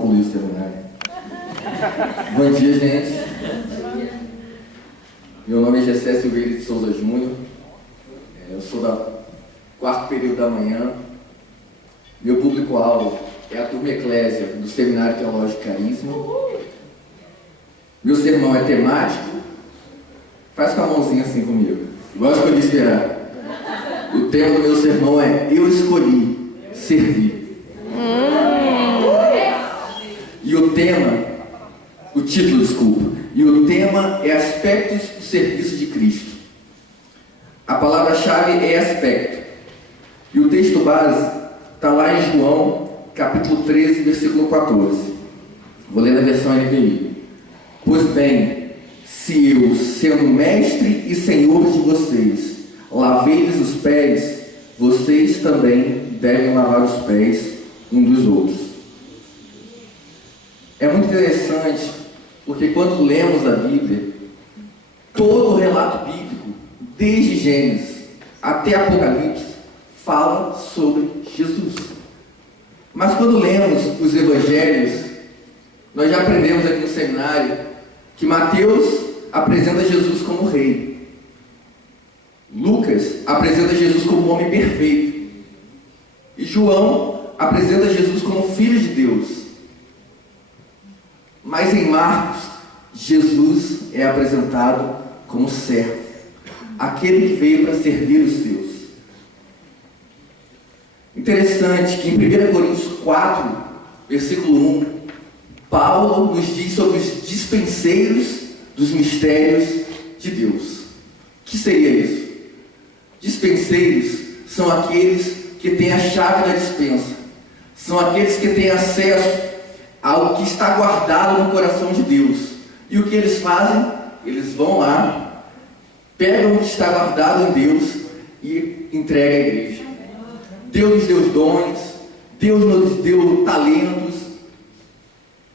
concluí o seminário. Bom dia, gente. Meu nome é Gessé Silveira de Souza Júnior. Eu sou da quarto período da manhã. Meu público-alvo é a turma Eclésia do Seminário Teológico Carisma. Meu sermão é temático. Faz com a mãozinha assim comigo, igual eu escolhi esperar. O tema do meu sermão é Eu Escolhi Servir. E o tema é Aspectos do Serviço de Cristo. A palavra-chave é aspecto. E o texto base está lá em João, capítulo 13, versículo 14. Vou ler na versão NVI. Pois bem, se eu, sendo mestre e senhor de vocês, lavei-lhes os pés, vocês também devem lavar os pés uns dos outros. É muito interessante, porque quando lemos a Bíblia, todo o relato bíblico, desde Gênesis até Apocalipse, fala sobre Jesus. Mas quando lemos os Evangelhos, nós já aprendemos aqui no seminário que Mateus apresenta Jesus como rei. Lucas apresenta Jesus como homem perfeito. E João apresenta Jesus como filho de Deus. Mas em Marcos, Jesus é apresentado como servo, aquele que veio para servir os seus. Interessante que em 1 Coríntios 4, versículo 1, Paulo nos diz sobre os dispenseiros dos mistérios de Deus. O que seria isso? Dispenseiros são aqueles que têm a chave da dispensa, são aqueles que têm acesso ao que está guardado no coração de Deus. E o que eles fazem? Eles vão lá, pegam o que está guardado em Deus e entregam à igreja. Deus nos deu dons, Deus nos deu talentos.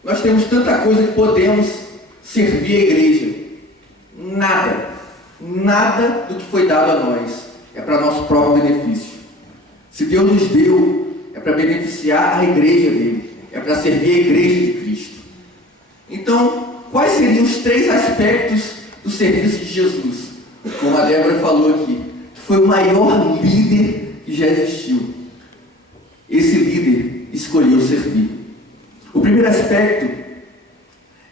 Nós temos tanta coisa que podemos servir a igreja. Nada do que foi dado a nós é para nosso próprio benefício. Se Deus nos deu, é para beneficiar a igreja dele, é para servir a igreja de Cristo. Então, quais seriam os 3 aspectos do serviço de Jesus? Como a Débora falou aqui, que foi o maior líder que já existiu. Esse líder escolheu servir. O primeiro aspecto,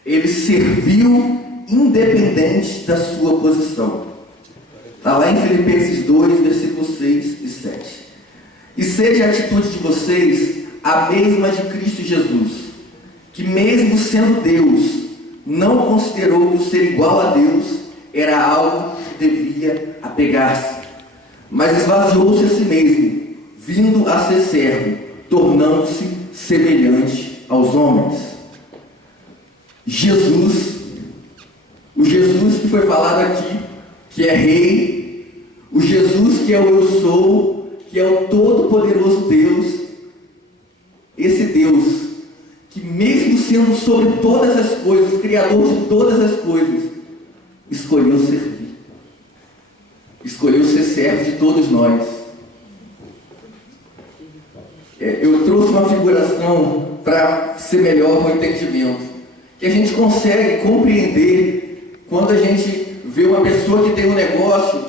ele serviu independente da sua posição. Está lá em Filipenses 2, versículos 6 e 7. E seja a atitude de vocês a mesma de Cristo Jesus, que mesmo sendo Deus, não considerou que o ser igual a Deus era algo que devia apegar-se, mas esvaziou-se a si mesmo, vindo a ser servo, tornando-se semelhante aos homens. Jesus, o Jesus que foi falado aqui, que é rei, o Jesus que é o eu sou, que é o todo-poderoso Deus, esse Deus que mesmo sendo sobre todas as coisas, criador de todas as coisas, escolheu servir, escolheu ser servo de todos nós. Eu trouxe uma figuração para ser melhor no entendimento, que a gente consegue compreender quando a gente vê uma pessoa que tem um negócio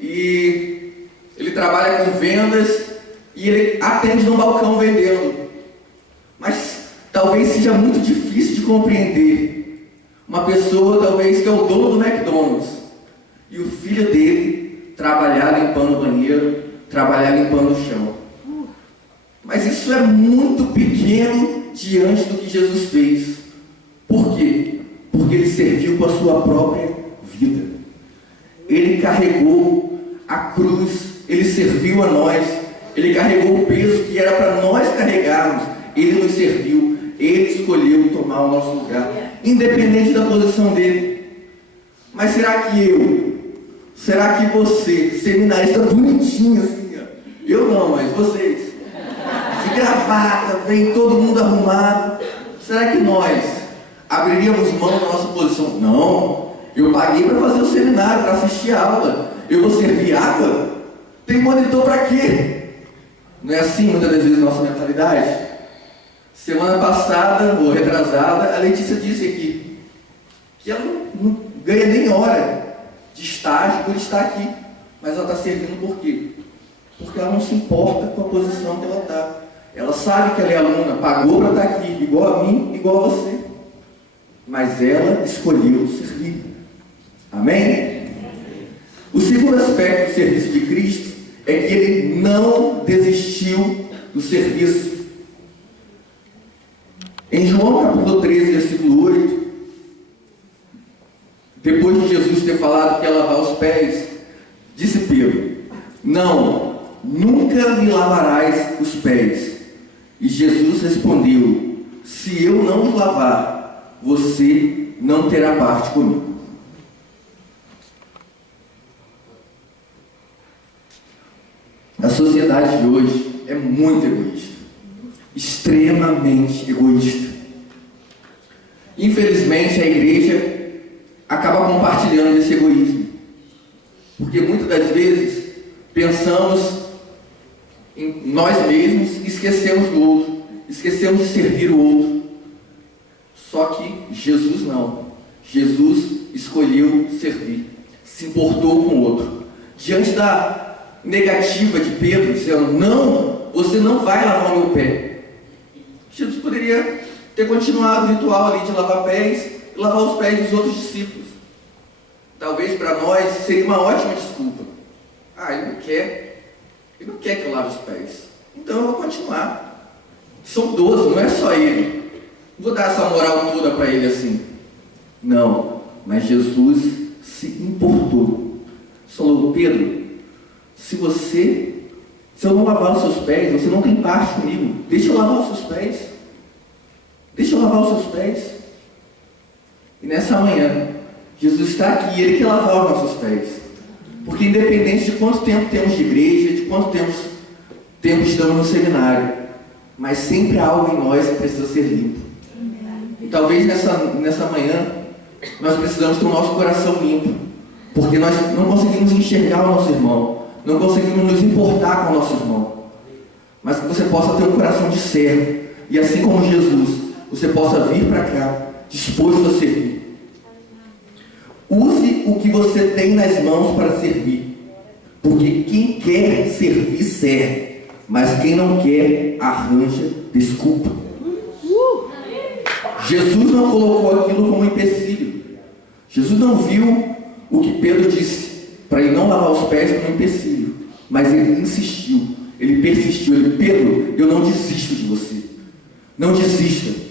e ele trabalha com vendas e ele atende no balcão vendendo. Mas talvez seja muito difícil de compreender uma pessoa, talvez, que é o dono do McDonald's e o filho dele trabalhar limpando o banheiro, trabalhar limpando o chão. Mas isso é muito pequeno diante do que Jesus fez. Por quê? Porque ele serviu com a sua própria vida. Ele carregou a cruz, ele serviu a nós, ele carregou o peso que era para nós carregarmos. Ele nos serviu, ele escolheu tomar o nosso lugar, independente da posição dele. Mas será que você, seminarista bonitinho assim, ó, eu não, mas vocês, de gravata, vem todo mundo arrumado, será que nós abriríamos mão da nossa posição? Não, eu paguei para fazer o seminário, para assistir a aula, eu vou servir água? Tem monitor para quê? Não é assim muitas das vezes a nossa mentalidade? Semana passada, ou retrasada, a Letícia disse aqui que ela não ganha nem hora de estágio por estar aqui, mas ela está servindo por quê? Porque ela não se importa com a posição que ela está. Ela sabe que ela é aluna, pagou para estar aqui, igual a mim, igual a você. Mas ela escolheu servir. Amém? O segundo aspecto do serviço de Cristo é que ele não desistiu do serviço. Em João capítulo 13, versículo 8, depois de Jesus ter falado que ia lavar os pés, disse Pedro: não, nunca me lavarás os pés. E Jesus respondeu: se eu não os lavar, você não terá parte comigo. A sociedade de hoje é muito egoísta, extremamente egoísta. Infelizmente, a igreja acaba compartilhando esse egoísmo, porque muitas das vezes pensamos em nós mesmos e esquecemos do outro, esquecemos de servir o outro. Só que Jesus não. Jesus escolheu servir, se importou com o outro. Diante da negativa de Pedro, dizendo: não, você não vai lavar o meu pé, Jesus poderia ter continuado o ritual ali de lavar pés e lavar os pés dos outros discípulos. Talvez para nós seria uma ótima desculpa. Ele não quer que eu lave os pés, então eu vou continuar. São 12, não é só ele. Não vou dar essa moral toda para ele assim. Não, mas Jesus se importou. Falou: Pedro, se eu não lavar os seus pés, você não tem parte comigo. Deixa eu lavar os seus pés. Deixa eu lavar os seus pés. E nessa manhã, Jesus está aqui e Ele quer lavar os nossos pés. Porque independente de quanto tempo temos de igreja, de quanto tempo estamos no seminário, mas sempre há algo em nós que precisa ser limpo. E talvez nessa manhã, nós precisamos ter o nosso coração limpo. Porque nós não conseguimos enxergar o nosso irmão, não conseguimos nos importar com o nosso irmão. Mas que você possa ter um coração de servo. E assim como Jesus, você possa vir para cá, disposto a servir. Use o que você tem nas mãos para servir. Porque quem quer servir, serve. Mas quem não quer, arranja desculpa. Jesus não colocou aquilo como empecilho. Jesus não viu o que Pedro disse para ele não lavar os pés como empecilho. Mas ele insistiu, ele persistiu. Pedro, eu não desisto de você. Não desista.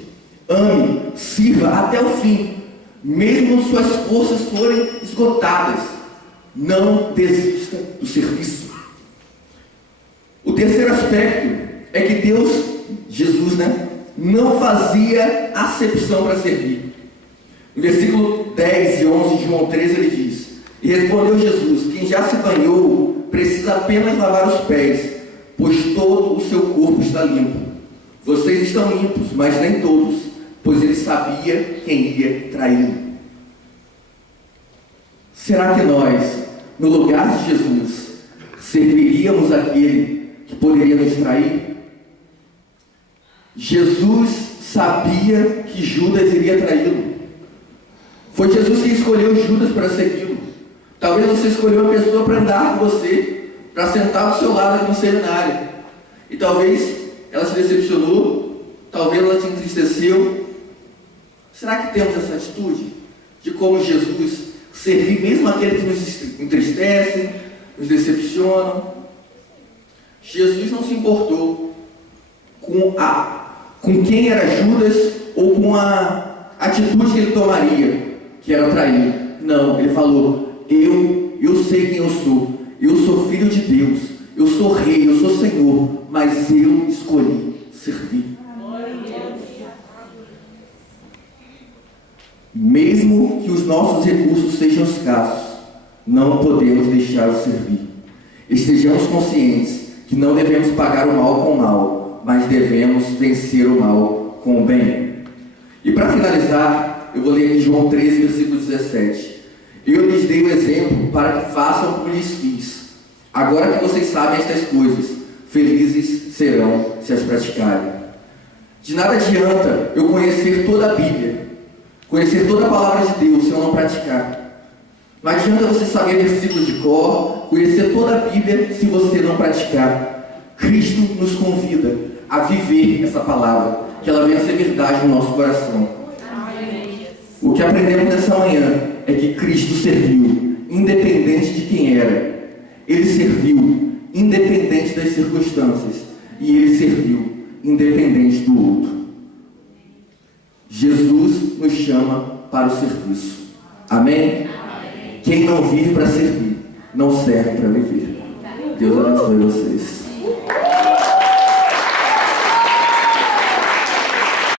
Ame, sirva até o fim. Mesmo suas forças forem esgotadas, não desista do serviço. O terceiro aspecto é que Jesus, não fazia acepção para servir. No versículo 10 e 11 de João 13 ele diz: e respondeu Jesus: quem já se banhou precisa apenas lavar os pés, pois todo o seu corpo está limpo. Vocês estão limpos, mas nem todos, pois ele sabia quem ia traí-lo. Será que nós, no lugar de Jesus, serviríamos aquele que poderia nos trair? Jesus sabia que Judas iria traí-lo. Foi Jesus que escolheu Judas para segui-lo. Talvez você escolheu uma pessoa para andar com você, para sentar do seu lado aqui no seminário. E talvez ela se decepcionou, talvez ela te entristeceu. Será que temos essa atitude de como Jesus servir mesmo aqueles que nos entristecem, nos decepcionam? Jesus não se importou com quem era Judas ou com a atitude que ele tomaria, que era trair. Não, ele falou: eu sei quem eu sou filho de Deus, eu sou rei, eu sou Senhor, mas eu escolhi servir. Mesmo que os nossos recursos sejam escassos, não podemos deixar de servir. Estejamos conscientes que não devemos pagar o mal com o mal, mas devemos vencer o mal com o bem. E para finalizar, eu vou ler aqui João 13, versículo 17. Eu lhes dei o exemplo para que façam como lhes fiz. Agora que vocês sabem estas coisas, felizes serão se as praticarem. De nada adianta eu conhecer toda a Bíblia, conhecer toda a palavra de Deus se eu não praticar. Não adianta você saber versículos de cor, conhecer toda a Bíblia se você não praticar. Cristo nos convida a viver essa palavra, que ela venha a ser verdade no nosso coração. O que aprendemos nessa manhã é que Cristo serviu, independente de quem era. Ele serviu, independente das circunstâncias. E ele serviu, independente do outro. Jesus nos chama para o serviço. Amém? Quem não vive para servir, não serve para viver. Deus abençoe vocês.